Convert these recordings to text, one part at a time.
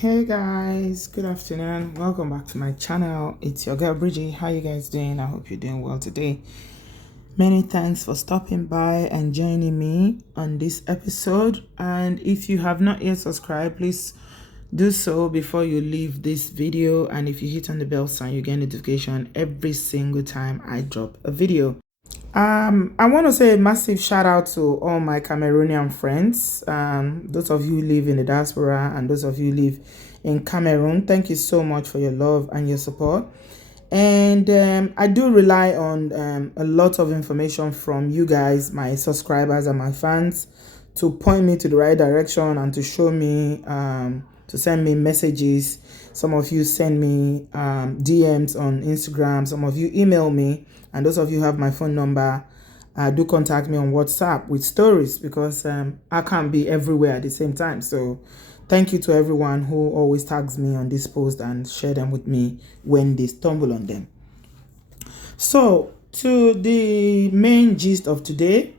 Hey guys, good afternoon. Welcome back to my channel. It's your girl Bridgie. How you guys doing? I hope you're doing well today. Many thanks for stopping by and joining me on this episode. And if you have not yet subscribed, please do so before you leave this video. And if you hit on the bell sign, you get notification every single time I drop a video. I want to say a massive shout out to all my Cameroonian friends, those of you who live in the diaspora and those of you who live in Cameroon. Thank you so much for your love and your support. And I do rely on a lot of information from you guys, my subscribers and my fans, to point me to the right direction and to show me, to send me messages. Some of you send me DMs on Instagram. Some of you email me. And those of you who have my phone number, do contact me on WhatsApp with stories because I can't be everywhere at the same time. So thank you to everyone who always tags me on this post and share them with me when they stumble on them. So to the main gist of today,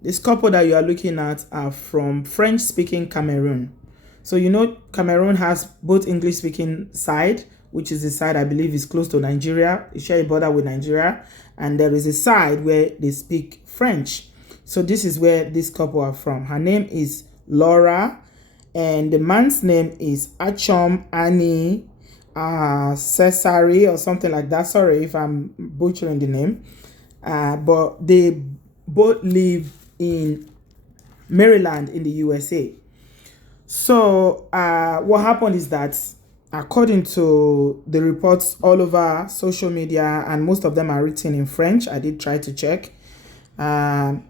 this couple that you are looking at are from French-speaking Cameroon. So you know Cameroon has both English-speaking side, which is the side I believe is close to Nigeria. They share a border with Nigeria. And there is a side where they speak French. So this is where this couple are from. Her name is Laura. And the man's name is Achom Annie Cesare or something like that. Sorry if I'm butchering the name. But they both live in Maryland in the USA. So what happened is that according to the reports all over social media, and most of them are written in French, I did try to check. The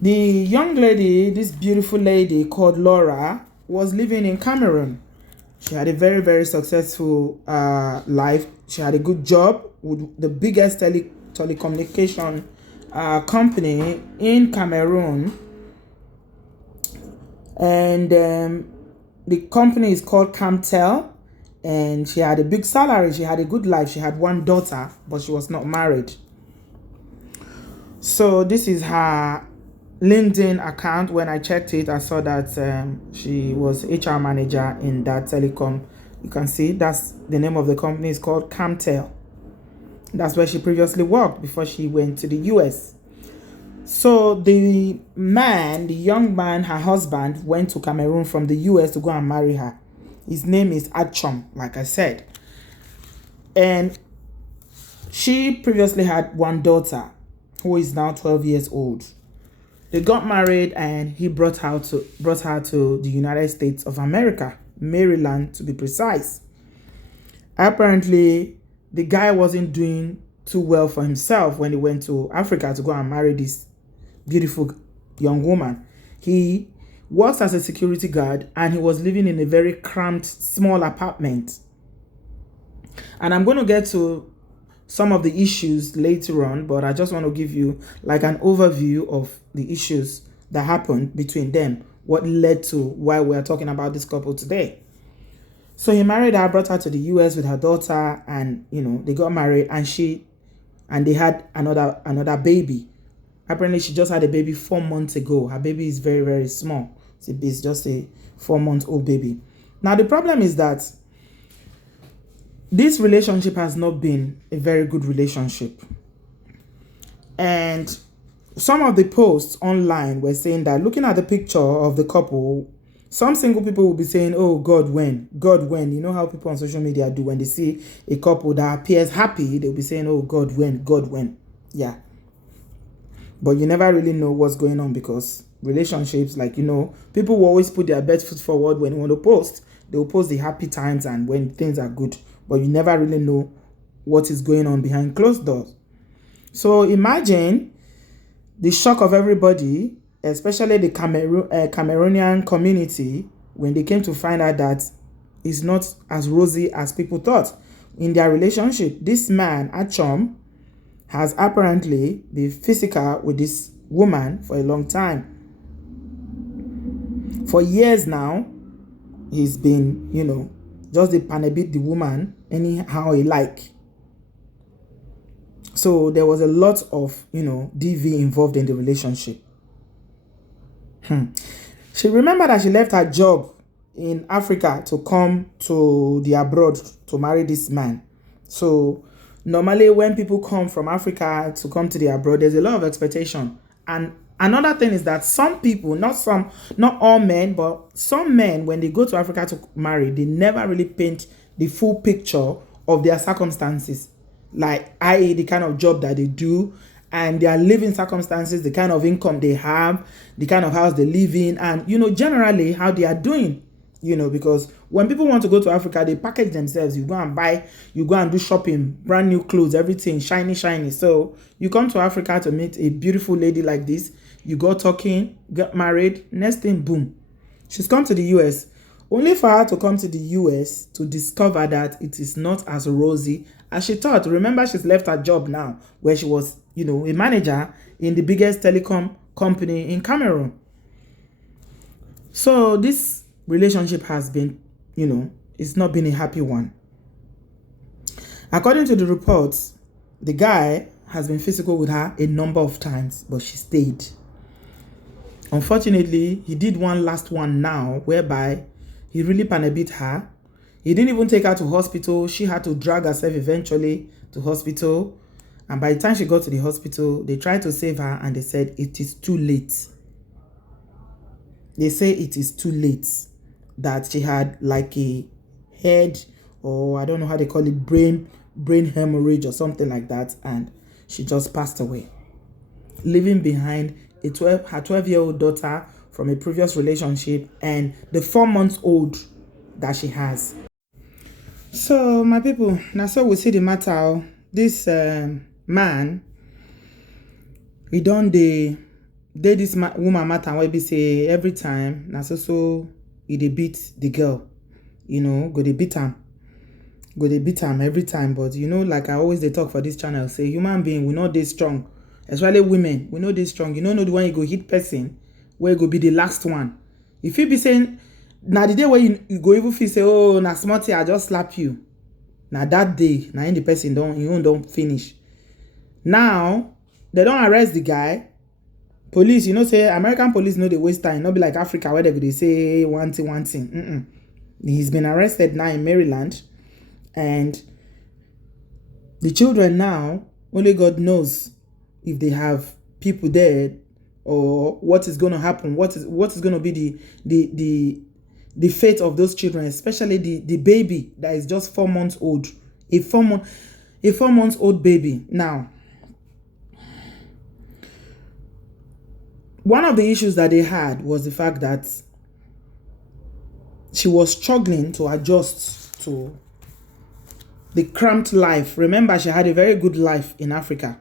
young lady, this beautiful lady called Laura, was living in Cameroon. She had a very, very successful life. She had a good job with the biggest telecommunication company in Cameroon. And the company is called Camtel, and she had a big salary. She had a good life. She had one daughter, but she was not married. So this is her LinkedIn account. When I checked it, I saw that she was HR manager in that telecom. You can see that's the name of the company is called Camtel. That's where she previously worked before she went to the US. So the young man, her husband, went to Cameroon from the US to go and marry her. His name is Achom, like I said. And she previously had one daughter who is now 12 years old. They got married and he brought her to the United States of America, Maryland to be precise. Apparently, the guy wasn't doing too well for himself when he went to Africa to go and marry this beautiful young woman. He works as a security guard and he was living in a very cramped, small apartment. And I'm going to get to some of the issues later on, but I just want to give you like an overview of the issues that happened between them, what led to why we're talking about this couple today. So he married her, brought her to the US with her daughter, and they got married, and they had another baby. Apparently, she just had a baby 4 months ago. Her baby is very, very small. It's just a 4-month-old baby. Now, the problem is that this relationship has not been a very good relationship. And some of the posts online were saying that, looking at the picture of the couple, some single people will be saying, oh, God, when? God, when? You know how people on social media do when they see a couple that appears happy, they'll be saying, oh, God, when? God, when? Yeah. But you never really know what's going on because relationships, people will always put their best foot forward when they want to post. They will post the happy times and when things are good. But you never really know what is going on behind closed doors. So imagine the shock of everybody, especially the Cameroonian community, when they came to find out that it's not as rosy as people thought in their relationship. This man, Achom, has apparently been physical with this woman for a long time. For years now, he's been, just the panabit the woman anyhow he like. So there was a lot of, DV involved in the relationship. She remembered that she left her job in Africa to come to the abroad to marry this man. So normally when people come from Africa to come to the abroad, there's a lot of expectation. And another thing is that some people, not all men, but some men, when they go to Africa to marry, they never really paint the full picture of their circumstances, like i.e. the kind of job that they do and their living circumstances, the kind of income they have, the kind of house they live in, and generally how they are doing. Because when people want to go to Africa, they package themselves. You go and buy, you go and do shopping, brand new clothes, everything shiny, shiny. So you come to Africa to meet a beautiful lady like this, you go talking, get married, next thing, boom, she's come to the US, only for her to come to the US to discover that it is not as rosy as she thought. Remember, she's left her job now, where she was, a manager in the biggest telecom company in Cameroon. So this relationship has been, it's not been a happy one. According to the reports, the guy has been physical with her a number of times, but she stayed. Unfortunately, he did one last one now, whereby he really panabit her. He didn't even take her to hospital. She had to drag herself eventually to hospital. And by the time she got to the hospital, they tried to save her and they said it is too late. They say it is too late, that she had like a head, or I don't know how they call it, brain hemorrhage or something like that, and she just passed away, leaving behind her 12-year-old daughter from a previous relationship and the 4-month-old that she has. So my people, now so we see the matter. This man, he don't dey this woman matter wey be say every time na so he dey beat the girl, go dey beat am every time. But like I always dey talk for this channel, say human being, we know dey strong, especially women, we know dey strong. Know the one you go hit person where go be the last one. If you be saying now the day where you go even feel say, oh, na small thing, I just slap you, now that day now the person don't finish. Now they don't arrest the guy. Police, say American police know they waste time, not be like Africa where they say one thing. He's been arrested now in Maryland, and the children now, only God knows if they have people there or what is going to happen, what is going to be the fate of those children, especially the baby that is just 4 months old, a 4 months old baby. Now, one of the issues that they had was the fact that she was struggling to adjust to the cramped life. Remember, she had a very good life in Africa.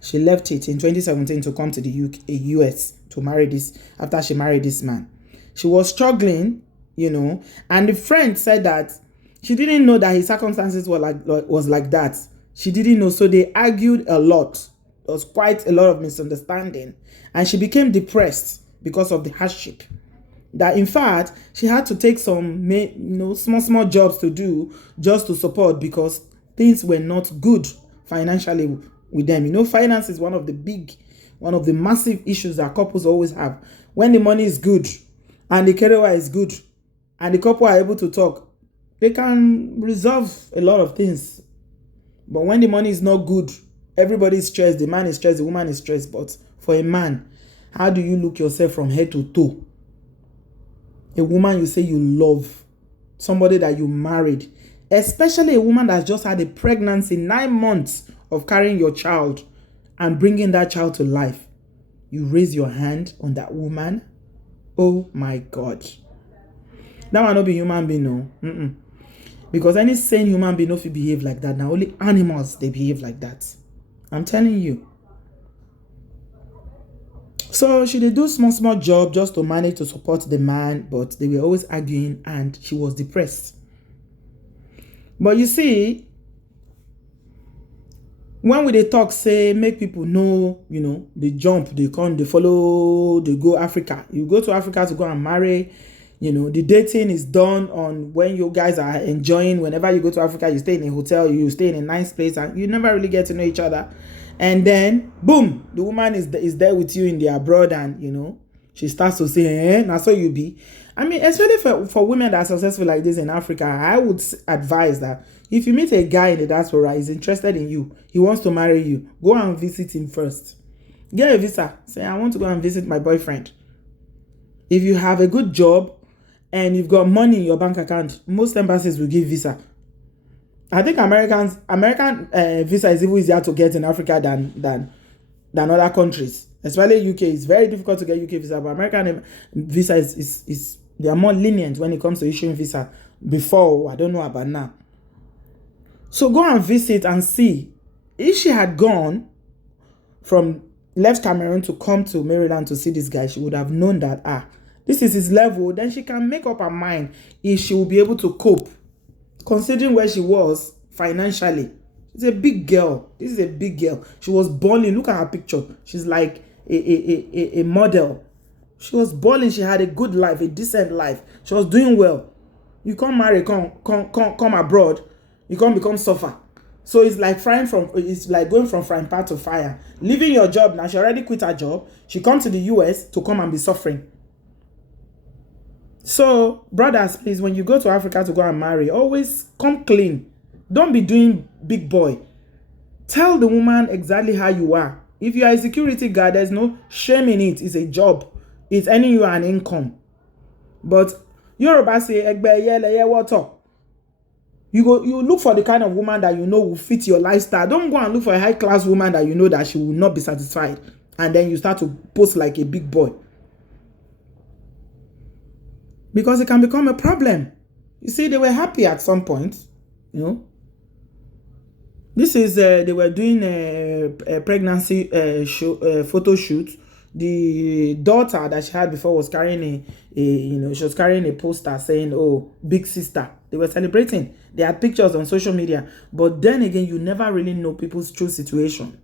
She left it in 2017 to come to the US to marry this, after she married this man. She was struggling, and the friend said that she didn't know that his circumstances was like that. She didn't know, so they argued a lot. There was quite a lot of misunderstanding, and she became depressed because of the hardship. That in fact, she had to take some small jobs to do just to support, because things were not good financially with them. Finance is one of the massive issues that couples always have. When the money is good and the career is good and the couple are able to talk, they can resolve a lot of things. But when the money is not good, everybody is stressed. The man is stressed, the woman is stressed. But for a man, how do you look yourself from head to toe? A woman you say you love, somebody that you married, especially a woman that's just had a pregnancy, 9 months of carrying your child and bringing that child to life. You raise your hand on that woman. Oh my God. That one not be human being, no. Because any sane human being, no fit behave like that. Now only animals, they behave like that. I'm telling you. So she did do small job just to manage to support the man, but they were always arguing and she was depressed. But you see, when we dey talk, say make people know, they jump, they come, they follow, they go Africa. You go to Africa to go and marry. The dating is done on when you guys are enjoying. Whenever you go to Africa, you stay in a hotel, you stay in a nice place, and you never really get to know each other. And then, boom, the woman is there with you in the abroad, and she starts to say, now so you be. I mean, especially for women that are successful like this in Africa, I would advise that if you meet a guy in the diaspora, he's interested in you, he wants to marry you, go and visit him first. Get a visa. Say, I want to go and visit my boyfriend. If you have a good job and you've got money in your bank account, most embassies will give visa. I think American visa is even easier to get in Africa than other countries. Especially UK, it's very difficult to get UK visa, but American visa is they are more lenient when it comes to issuing visa. Before, I don't know about now. So go and visit and see. If she had gone from left Cameroon to come to Maryland to see this guy, she would have known that this is his level. Then she can make up her mind if she will be able to cope, considering where she was financially. She's a big girl. This is a big girl. She was balling. Look at her picture. She's like a model. She was balling. She had a good life, a decent life. She was doing well. You can't marry, come abroad. You can't become suffer. So it's like going from frying pan to fire. Leaving your job now. She already quit her job. She come to the US to come and be suffering. So, brothers, please, when you go to Africa to go and marry, always come clean. Don't be doing big boy. Tell the woman exactly how you are. If you are a security guard, there's no shame in it. It's a job. It's earning you an income. But Yoruba say, water. You look for the kind of woman that you know will fit your lifestyle. Don't go and look for a high-class woman that you know that she will not be satisfied. And then you start to post like a big boy. Because it can become a problem. You see, they were happy at some point, you know. This is, they were doing a pregnancy photo shoot. The daughter that she had before was carrying she was carrying a poster saying, oh, big sister. They were celebrating. They had pictures on social media. But then again, you never really know people's true situation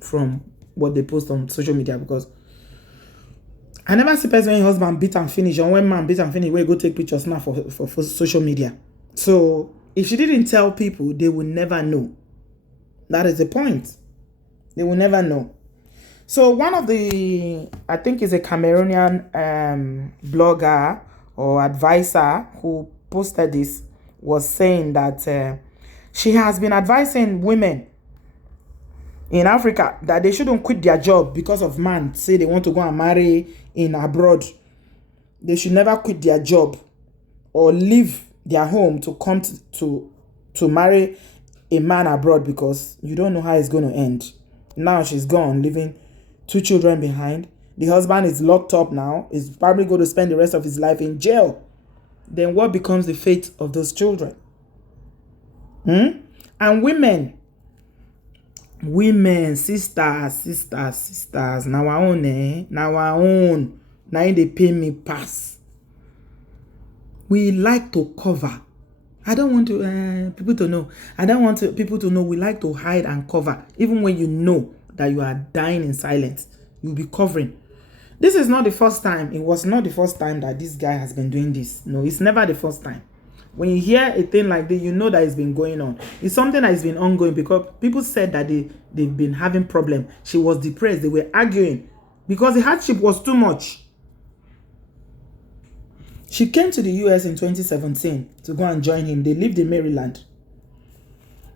from what they post on social media, because I never see person when husband beat and finish, or when man beat and finish, where go take pictures now for social media. So if she didn't tell people, they will never know. That is the point. They will never know. So one of the, I think is a Cameroonian blogger or advisor who posted this, was saying that she has been advising women in Africa that they shouldn't quit their job because of man say they want to go and marry in abroad. They should never quit their job or leave their home to come to marry a man abroad, because you don't know how it's going to end. Now she's gone, leaving 2 children behind. The husband is locked up now. He's probably going to spend the rest of his life in jail. Then what becomes the fate of those children? And women, sisters, now our own, now our own. Now they pay me pass. We like to cover. I don't want to people to know. I don't want people to know. We like to hide and cover. Even when you know that you are dying in silence, you'll be covering. This is not the first time. It was not the first time that this guy has been doing this. No, it's never the first time. When you hear a thing like this, you know that it's been going on. It's something that has been ongoing, because people said that they've been having problems. She was depressed. They were arguing because the hardship was too much. She came to the US in 2017 to go and join him. They lived in Maryland.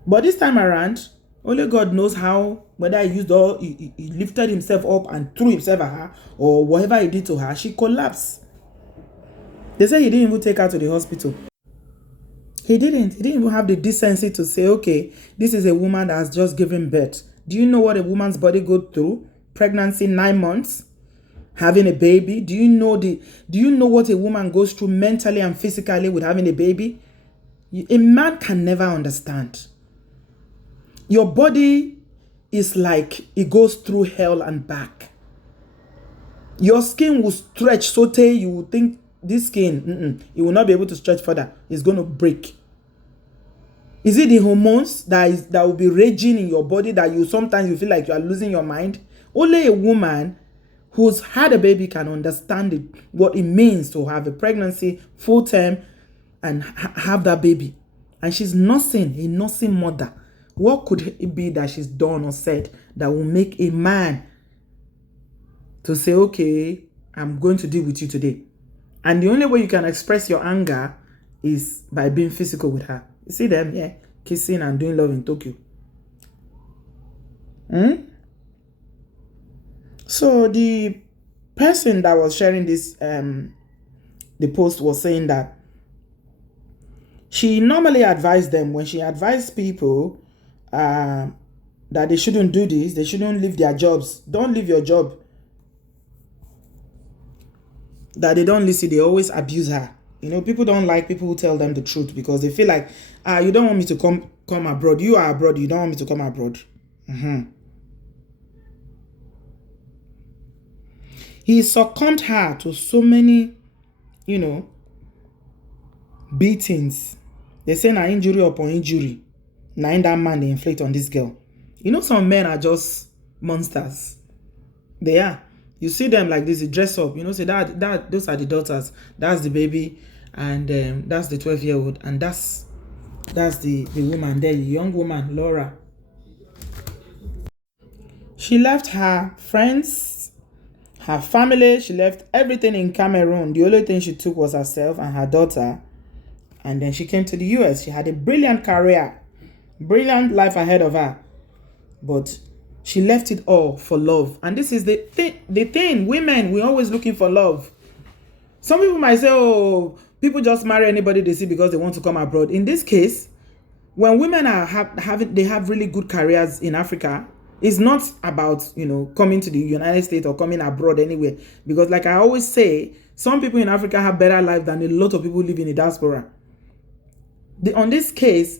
But this time around, only God knows how, whether he lifted himself up and threw himself at her, or whatever he did to her, she collapsed. They say he didn't even take her to the hospital. He didn't even have the decency to say, okay, this is a woman that has just given birth. Do you know what a woman's body goes through? Pregnancy, 9 months, having a baby. Do you know what a woman goes through mentally and physically with having a baby? A man can never understand. Your body is like it goes through hell and back. Your skin will stretch, saute. You will think this skin, it will not be able to stretch further. It's going to break. Is it the hormones that will be raging in your body that sometimes you feel like you are losing your mind? Only a woman who's had a baby can understand what it means to have a pregnancy full term and have that baby. And she's nursing, a nursing mother. What could it be that she's done or said that will make a man to say, okay, I'm going to deal with you today? And the only way you can express your anger is by being physical with her. You see them, yeah, kissing and doing love in Tokyo. So the person that was sharing this, the post was saying that she normally advised them, when she advised people that they shouldn't do this, they shouldn't leave their jobs. Don't leave your job. That they don't listen, they always abuse her. You know, people don't like people who tell them the truth because they feel like, you don't want me to come abroad. You are abroad, you don't want me to come abroad. He succumbed her to so many, beatings. They say na injury upon injury. Na that man they inflict on this girl. You know, some men are just monsters. They are. You see them like this, they dress up. You know, say that those are the daughters. That's the baby, and that's the 12-year-old, and that's the woman there, the young woman, Laura. She left her friends, her family. She left everything in Cameroon. The only thing she took was herself and her daughter. And then she came to the US. She had a brilliant career, brilliant life ahead of her. But she left it all for love. And this is the thing. Women, we're always looking for love. Some people might say, oh, people just marry anybody they see because they want to come abroad. In this case, when women have really good careers in Africa, it's not about, coming to the United States or coming abroad anywhere. Because like I always say, some people in Africa have better life than a lot of people living in the diaspora. On this case,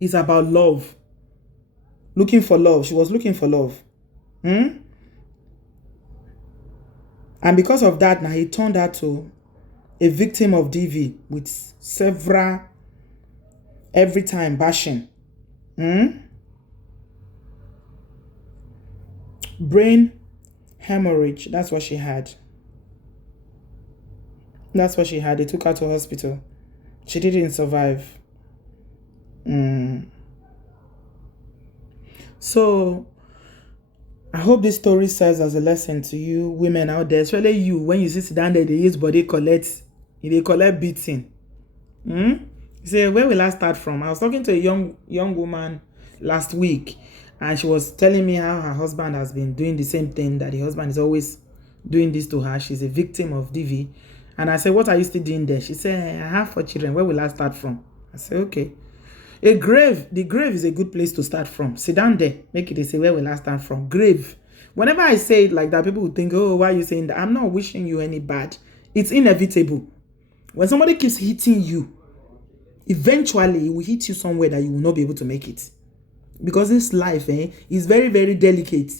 it's about love. Looking for love. She was looking for love. And because of that, now he turned her to a victim of DV with several, every time bashing. Brain hemorrhage. That's what she had. That's what she had. They took her to hospital. She didn't survive. So, I hope this story serves as a lesson to you women out there, especially you, when you sit down there, they use body collect beating. You say, where will I start from? I was talking to a young woman last week, and she was telling me how her husband has been doing the same thing, that the husband is always doing this to her. She's a victim of DV. And I said, what are you still doing there? She said, I have 4 children. Where will I start from? I said, okay. The grave is a good place to start from. Sit down there. Make it say, where will I start from? Grave. Whenever I say it like that, people will think, oh, why are you saying that? I'm not wishing you any bad. It's inevitable. When somebody keeps hitting you, eventually it will hit you somewhere that you will not be able to make it. Because this life is very, very delicate.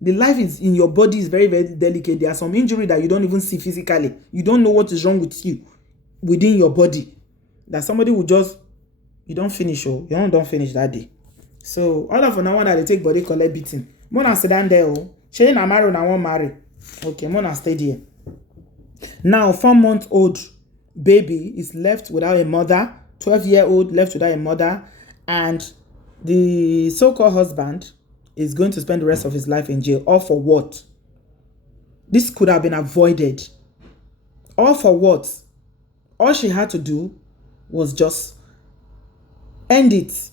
The life is in your body is very, very delicate. There are some injury that you don't even see physically. You don't know what is wrong with you within your body. That somebody will just, you don't finish, you don't finish that day. So all of now that they take body collect beating. Mona sit down there, she na marry na won't marry. Okay, Mona stay there. Now 4-month-old baby is left without a mother. 12-year-old left without a mother, and the so-called husband is going to spend the rest of his life in jail. All for what? This could have been avoided. All for what? All she had to do was just end it.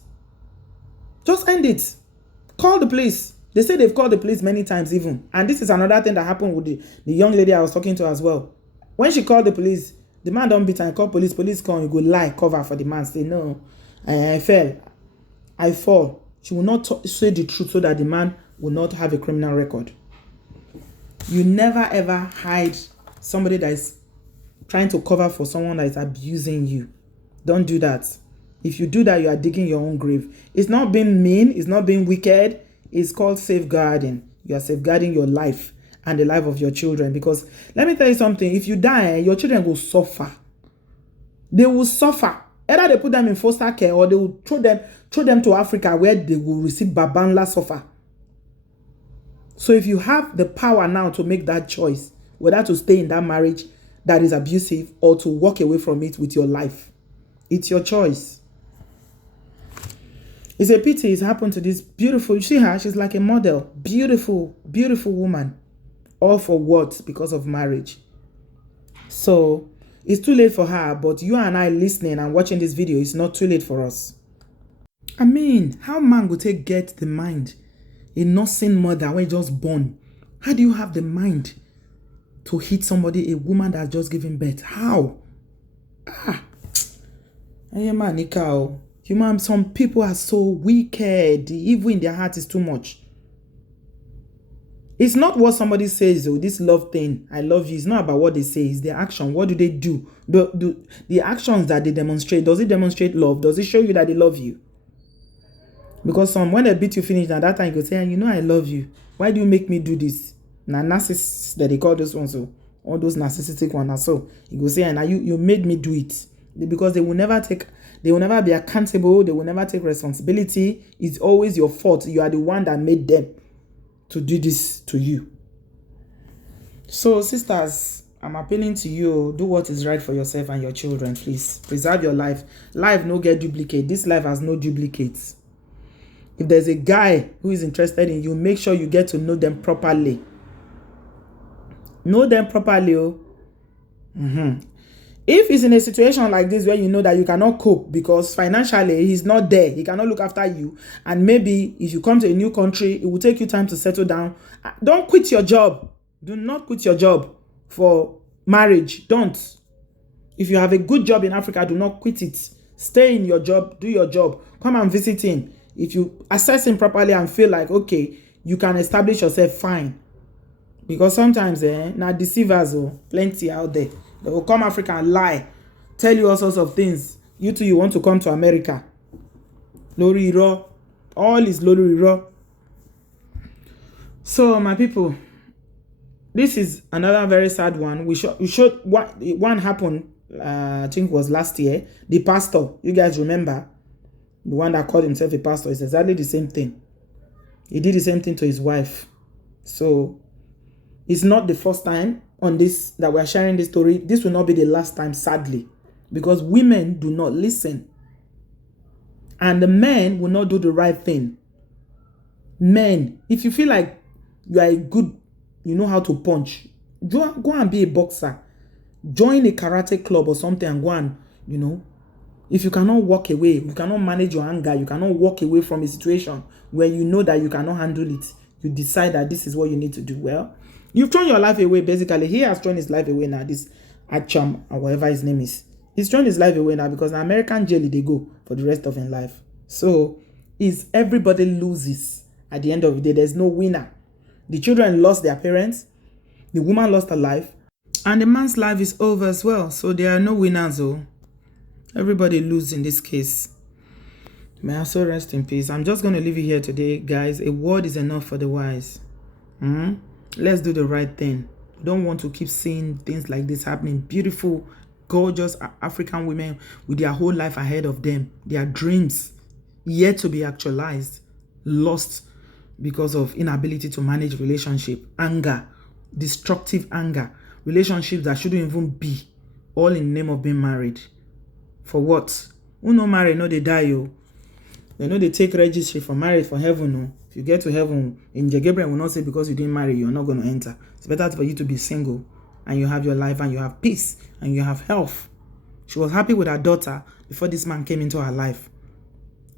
Just end it. Call the police. They say they've called the police many times even. And this is another thing that happened with the young lady I was talking to as well. When she called the police, the man don't beat her and call police. Police come, you go lie, cover for the man. Say, no, I fell. I fall. She will not say the truth so that the man will not have a criminal record. You never ever hide somebody that is trying to cover for someone that is abusing you. Don't do that. If you do that, you are digging your own grave. It's not being mean. It's not being wicked. It's called safeguarding. You are safeguarding your life and the life of your children. Because let me tell you something. If you die, your children will suffer. They will suffer. Either they put them in foster care or they will throw them to Africa where they will receive babanla suffer. So if you have the power now to make that choice, whether to stay in that marriage that is abusive or to walk away from it with your life, it's your choice. It's a pity it's happened to this beautiful, you see her, she's like a model, beautiful, beautiful woman. All for what? Because of marriage. So it's too late for her, but you and I listening and watching this video, it's not too late for us. I mean, how man go take get the mind? A nursing mother when just born. How do you have the mind to hit somebody, a woman that just given birth? How? Human, some people are so wicked. Evil in their heart is too much. It's not what somebody says, oh, this love thing, I love you. It's not about what they say, it's their action. What do they do? The actions that they demonstrate, does it demonstrate love? Does it show you that they love you? Because when they beat you finish, at that time you go say, you know I love you. Why do you make me do this? Now narcissists that they call those ones, so all those narcissistic ones. So you go say, and you made me do it. Because they will never be accountable, they will never take responsibility. It's always your fault. You are the one that made them to do this to you. So sisters, I'm appealing to you, do what is right for yourself and your children, please. Preserve your life. Life no get duplicate. This life has no duplicates. If there's a guy who is interested in you, make sure you get to know them properly. Know them properly. Oh. If he's in a situation like this where you know that you cannot cope because financially he's not there, he cannot look after you, and maybe if you come to a new country, it will take you time to settle down. Don't quit your job. Do not quit your job for marriage. Don't. If you have a good job in Africa, do not quit it. Stay in your job, do your job. Come and visit him. If you assess him properly and feel like, okay, you can establish yourself, fine. Because sometimes, now deceivers, plenty out there. They will come Africa and lie, tell you all sorts of things. You too, you want to come to America. Lori Iro. All is Lori Iro. So, my people, this is another very sad one. One happened, I think was last year. The pastor, you guys remember? The one that called himself a pastor is exactly the same thing. He did the same thing to his wife. So, it's not the first time on this that we are sharing this story. This will not be the last time, sadly, because women do not listen, and the men will not do the right thing. Men, if you feel like you are you know how to punch, go and be a boxer, join a karate club or something, and go and, if you cannot walk away, you cannot manage your anger, you cannot walk away from a situation where you know that you cannot handle it, you decide that this is what you need to do. Well, you've thrown your life away, basically. He has thrown his life away now, this Acham, or whatever his name is. He's thrown his life away now because in American jail they go for the rest of his life. So, everybody loses at the end of the day. There's no winner. The children lost their parents, the woman lost her life, and the man's life is over as well. So, there are no winners, though. Everybody loses in this case. May I so rest in peace. I'm just going to leave you here today, guys. A word is enough for the wise. Let's do the right thing. We don't want to keep seeing things like this happening. Beautiful, gorgeous African women with their whole life ahead of them. Their dreams yet to be actualized. Lost because of inability to manage relationship. Anger. Destructive anger. Relationships that shouldn't even be. All in the name of being married. For what? Who no marry, no they die, yo. They know they take registry for marriage for heaven, no. If you get to heaven, Angel Gabriel will not say because you didn't marry, you're not going to enter. It's better for you to be single and you have your life and you have peace and you have health. She was happy with her daughter before this man came into her life.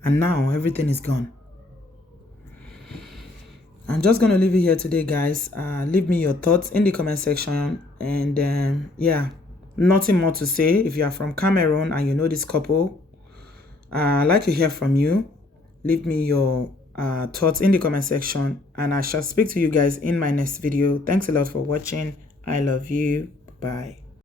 And now everything is gone. I'm just going to leave it here today, guys. Leave me your thoughts in the comment section. And yeah, nothing more to say. If you are from Cameroon and you know this couple, I'd like to hear from you. Leave me your thoughts in the comment section, and I shall speak to you guys in my next video. Thanks a lot for watching. I love you. Bye.